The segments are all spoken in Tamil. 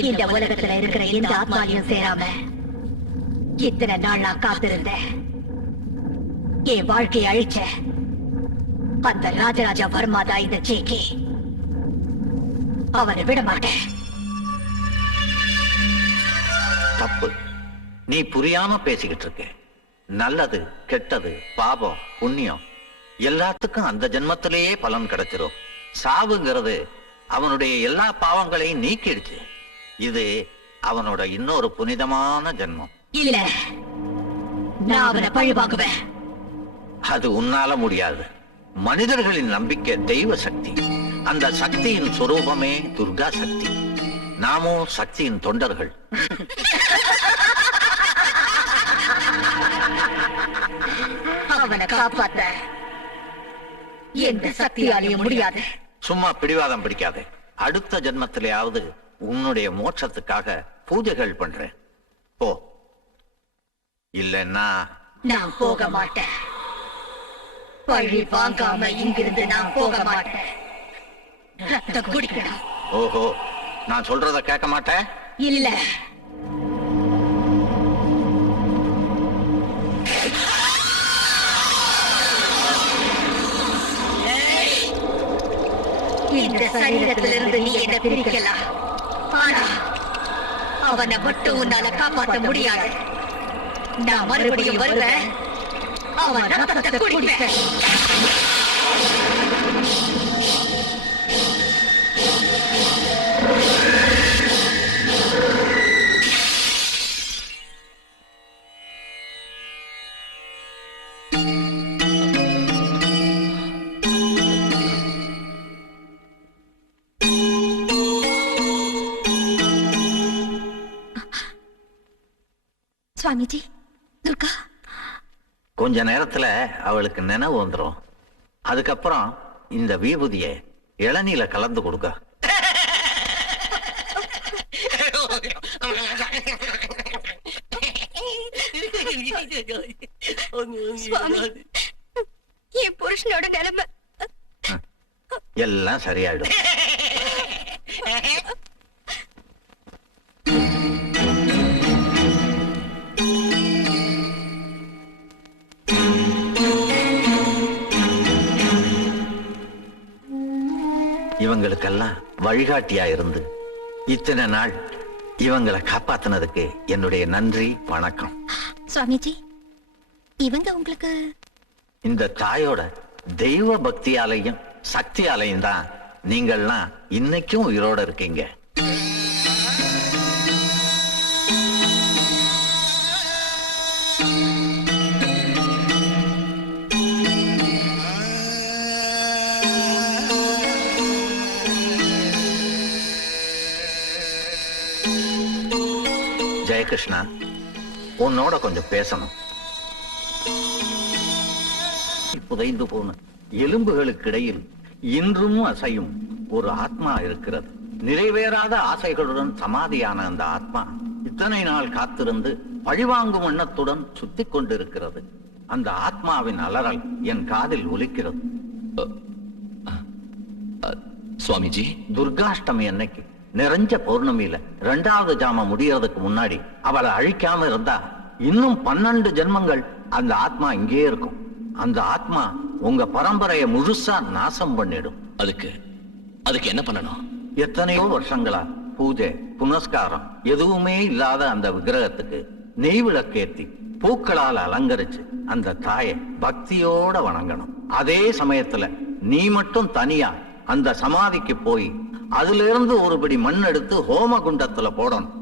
இந்த உலகத்துல இருக்கிற எந்த ஆத்மாலையும் சேராம இத்தனை நாள் நான் காத்திருந்தேன். என் வாழ்க்கையை அழிச்ச அந்த ராஜராஜா வர்மாதான் இந்த ஜேகே. அவனை விட மாட்டேன். தப்பு. நீ புரியாம பேசிக்கிட்டு இருக்க. நல்லது கெட்டது பாபம் புண்ணியம் எல்லாத்துக்கும் அந்த ஜென்மத்திலேயே பலன் கிடைச்சிரும். சாவுங்கிறது அவனுடைய எல்லா பாவங்களையும் நீக்கிடுச்சு. இது அவனோட இன்னொரு புனிதமான ஜென்மம். இல்ல, நான் அவனை பழிவாங்குவேன். அது உன்னால முடியாது. மனிதர்களின் நம்பிக்கை தெய்வ சக்தி. அந்த சக்தியின் சுரூபமே துர்கா சக்தி. நாமும் சக்தியின் தொண்டர்கள். அவனை காப்பாத்த எந்த சக்தியாலையும் முடியாது. சும்மா பிடிவாதம் பிடிக்காதே. அடுத்த ஜென்மத்திலேயாவது உன்னுடைய மோட்சத்துக்காக பூஜைகள் பண்றேன். போ. இல்லைன்னா நான் போக மாட்டேன். பழி வாங்காம இங்கிருந்து நான் போக மாட்டேன். ரத்தம் குடிக்கணும். ஓஹோ, நான் சொல்றத கேட்க மாட்டேன். இல்ல, இந்த சரீரத்திலிருந்து நீ என்ன பிரிக்கலாம். ஆனா அவனை மட்டும் உன்னால காப்பாற்ற முடியாது. நான் மறுபடியும் வருவேன். அவன் ரத்தத்தை குடிப்பேன். சுவாமிஜி, துர்கா. கொஞ்ச நேரத்துல அவளுக்கு நினைவு வந்துடும். அதுக்கப்புறம் இந்த விபூதியை இளநீல கலந்து கொடுக்க. என் புருஷனோட நிலைமை எல்லாம் சரியாயிடும். இவங்களுக்கெல்லாம் வழிகாட்டியா இருந்து இத்தனை நாள் இவங்களை காப்பாத்தினதுக்கு என்னுடைய நன்றி வணக்கம். சுவாமிஜி, இவங்க உங்களுக்கு இந்த தாயோட தெய்வ பக்தியாலையும் சக்தியாலையும் தான் நீங்கள்லாம் இன்னைக்கும் உயிரோட இருக்கீங்க. ஜெயகிருஷ்ணா, உன்னோட கொஞ்சம் பேசணும். புதைந்து போன எலும்புகளுக்கிடையில் இன்றும் அசையும் ஒரு ஆத்மா இருக்கிறது. நிறைவேறாத ஆசைகளுடன் சமாதியான அந்த ஆத்மா இத்தனை நாள் காத்திருந்து பழிவாங்கும் எண்ணத்துடன் சுத்தி கொண்டிருக்கிறது. அந்த ஆத்மாவின் அலறல் என் காதில் ஒலிக்கிறது. சுவாமிஜி, துர்காஷ்டமி அன்னைக்கு நிறைஞ்ச பௌர்ணமியில 2வது ஜாமம் முடியறதுக்கு முன்னாடி அவளை அழிக்காம இருந்தா இன்னும் 12 ஜென்மங்கள் அந்த ஆத்மா இங்கே இருக்கும். அந்த ஆத்மா உங்க பரம்பரையை முழுசா நாசம் பண்ணிடும். அதுக்கு என்ன பண்ணணும்? எத்தனையோ வருஷங்களா பூஜை புனஸ்காரம் எதுவுமே இல்லாத அந்த விக்கிரகத்துக்கு நெய் விளக்கேத்தி பூக்களால் அலங்கரிச்சு அந்த தாயை பக்தியோட வணங்கணும். அதே சமயத்துல நீ மட்டும் தனியா அந்த சமாதிக்கு போய் அதுல இருந்து ஒரு பிடி மண் எடுத்து ஹோம குண்டத்துல போடணும்.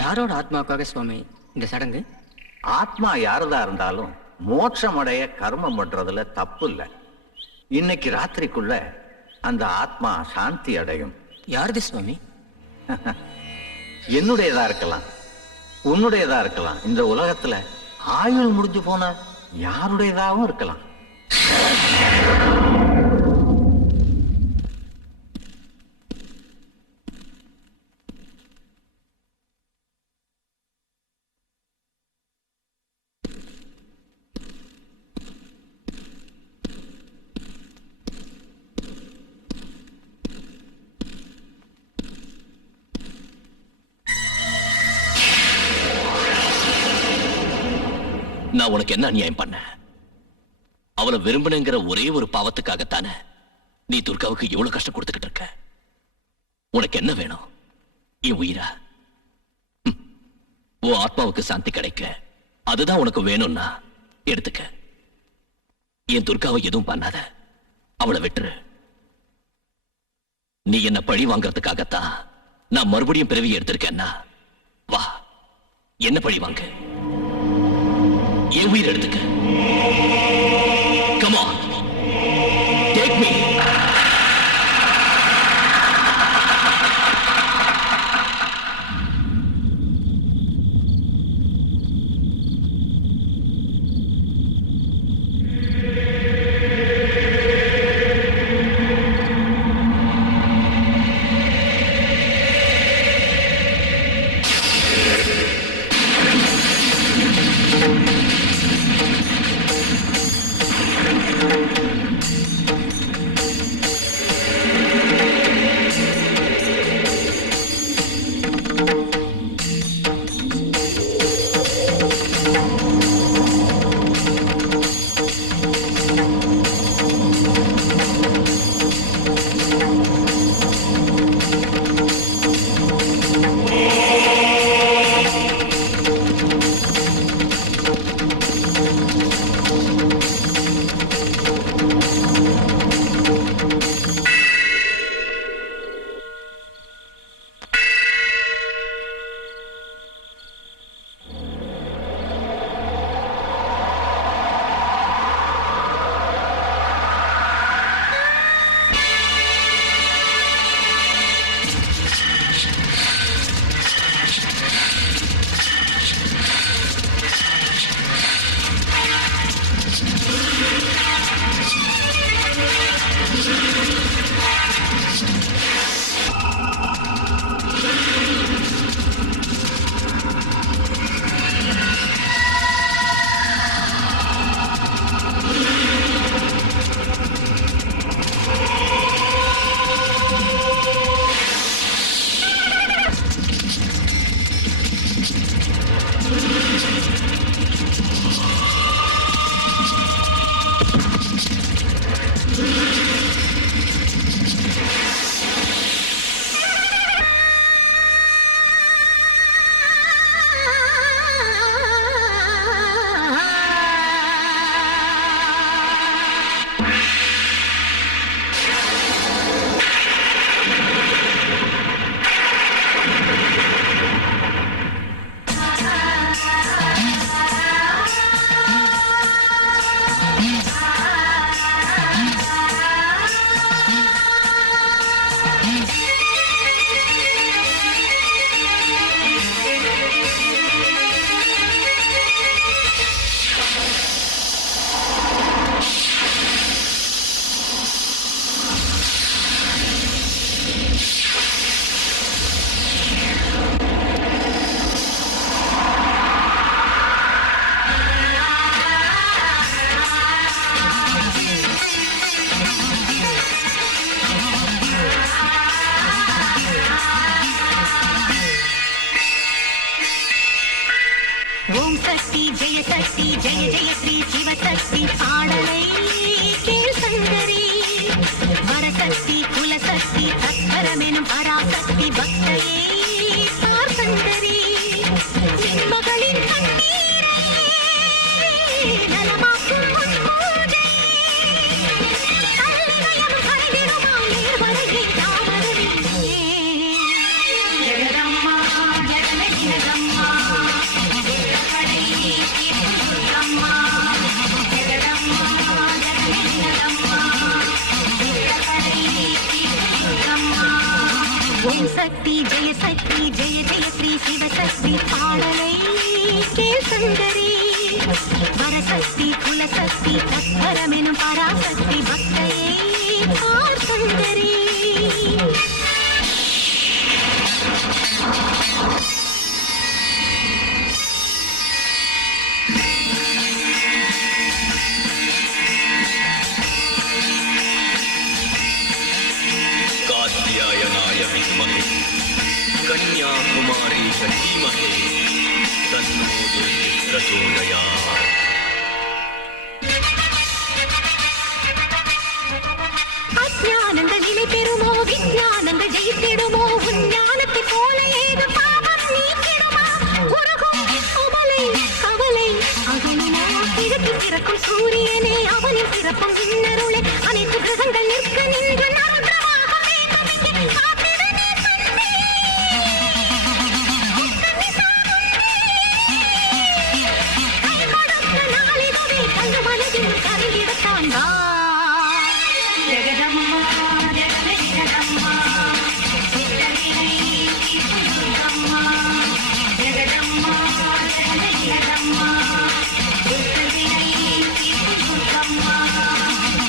யாரோட ஆத்மாவுக்காக சுவாமி இந்த சடங்கு? ஆத்மா யாரதா இருந்தாலும் மோட்சம் அடைய கர்மம் பண்றதுல தப்பு இல்லை. இன்னைக்கு ராத்திரிக்குள்ள அந்த ஆத்மா சாந்தி அடையும். யாருது சுவாமி? என்னுடையதா இருக்கலாம், உன்னுடையதா இருக்கலாம். இந்த உலகத்துல ஆயுள் முடிஞ்சு போன யாருடையதாகவும் இருக்கலாம். நான் உனக்கு என்ன அநியாயம் பண்ண? அவளை விரும்பினுங்கிற ஒரே ஒரு பாவத்துக்காகத்தானே நீ துர்காவுக்கு எவ்வளவு கஷ்டம் கொடுத்துக்கிட்டு இருக்க? உனக்கு என்ன வேணும்? என் உயிரா? உன் ஆத்மாவுக்கு சாந்தி கிடைக்க அதுதான் உனக்கு வேணும்னா எடுத்துக்க. என் துர்காவை எதுவும் பண்ணாத, அவளை விட்டுரு. நீ என்ன பழி வாங்கறதுக்காகத்தான் நான் மறுபடியும் பிறவி எடுத்திருக்கேன்னா வா, என்ன பழி வாங்க. என் உயிர் எடுத்துக்க. Come on, take me. Jagadamma ஜெகமே Jagadamma சக்தி ஜெய சக்தி ஜெய ஜெய ஸ்ரீ சிவசக்தி பாடலை கேள் சங்கரி வரசக்தி குலசக்தி தத்பரமெனும் பராசக்தி பக்தையை பார் சங்கரி कन्याकुमारी धीमहि तन्नो दुर्गे प्रचोदयात् அஞ்ஞானங்கள் நிலை பெறுமோ விஞ்ஞானங்கள் ஜெயித்திடுமோ உஞ்ஞானத்தை போல ஏது பாவம் நீக்கிடுமா உருகும் உபலை கவலை அகலுமா கிழக்கு பிறக்கும் சூரியனே அவனின் பிறப்பும் இன்னருளே அனைத்து கிரகங்கள் நிற்க நின்று நருத்ரமாக வேண்டும் காத்திடனே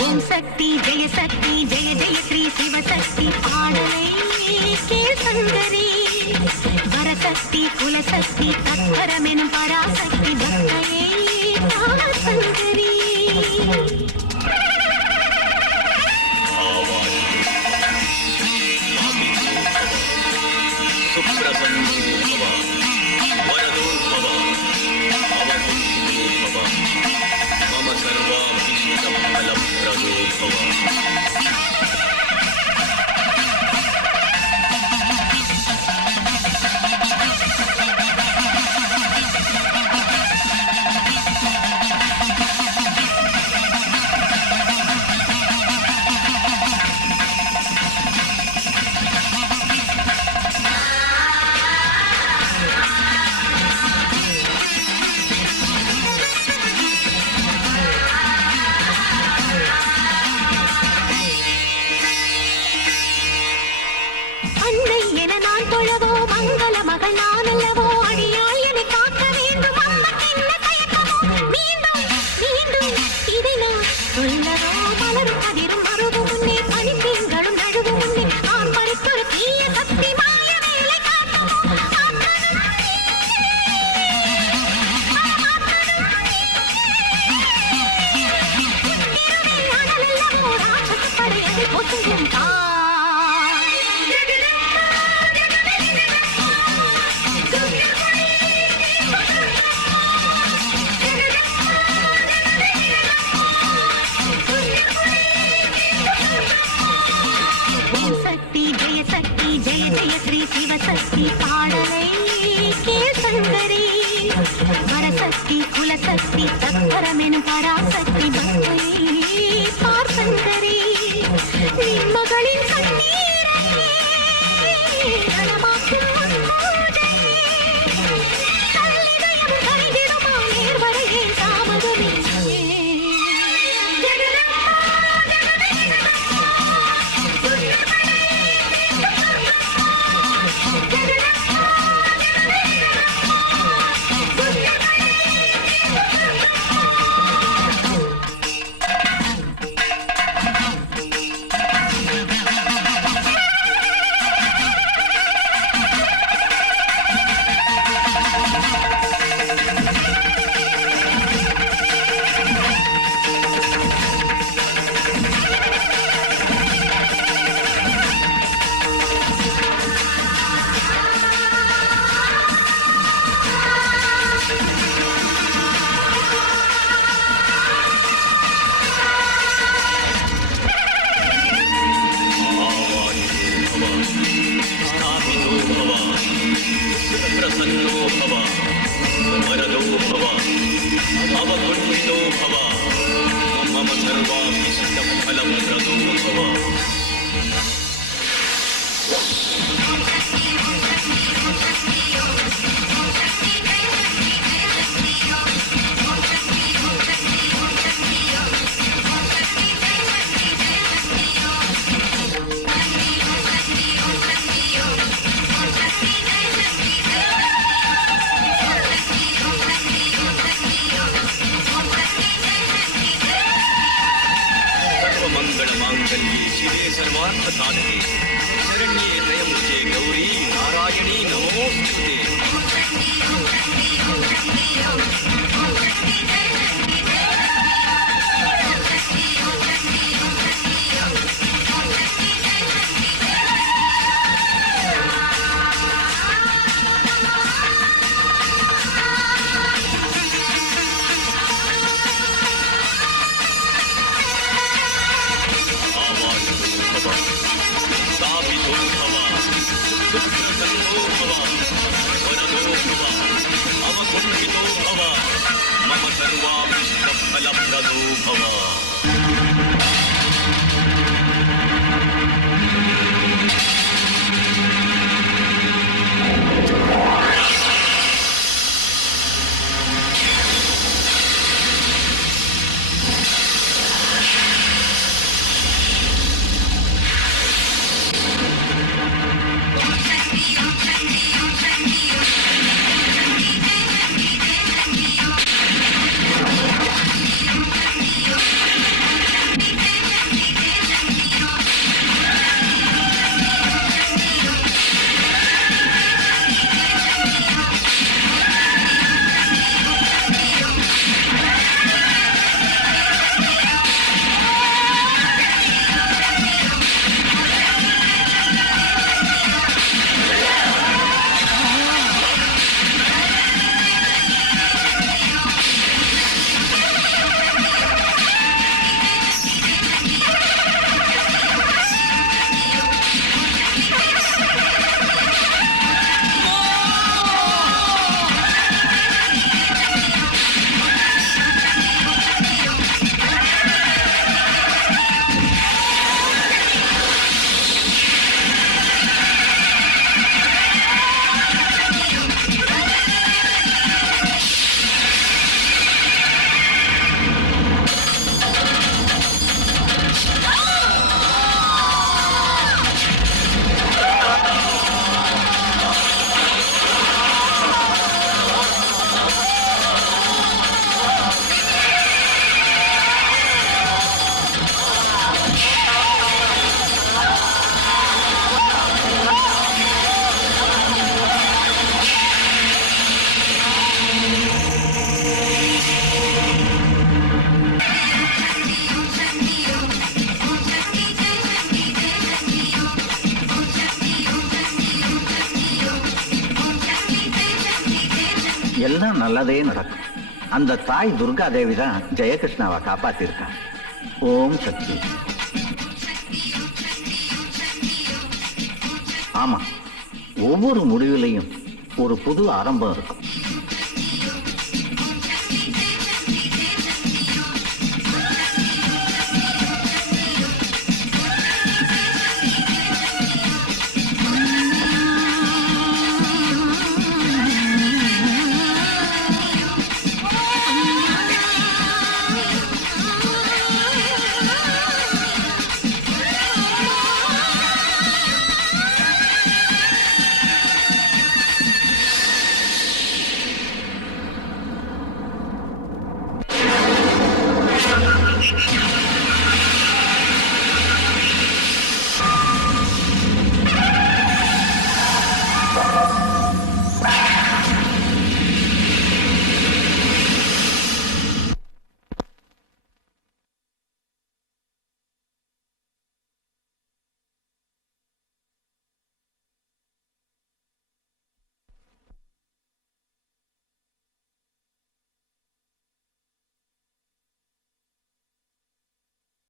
ஓம் சக்தி ஜெய சக்தி ஜெய ஜெய ஸ்ரீ சிவசக்தி பாடலை கேள் சங்கரி வரசக்தி குலசக்தி தத்பரமெனும் பராசக்தி பக்தையை பார் சங்கரி சிவசக்தி பாடலை கேள் சங்கரி வரசக்தி குலசக்தி தத்பரமெனும் பராசக்தி பக்தையை பார் சங்கரி நிம்மகளின் கண்ணீரை நலமாக்கும் பூஜையே கல்லிதயம் கரைந்திடுமா நேர்வரையே தாமதமே सर्वार्थ साधके शरण्ये त्र्यंबके गौरी नारायणी नमोस्तुते எல்லாம் நல்லதே நடக்கும். அந்த தாய் துர்கா தேவி தான் ஜெயகிருஷ்ணாவை காப்பாத்திருக்கா. ஓம் சக்தி. ஆமா, ஒவ்வொரு முடிவிலையும் ஒரு புது ஆரம்பம் இருக்கும்.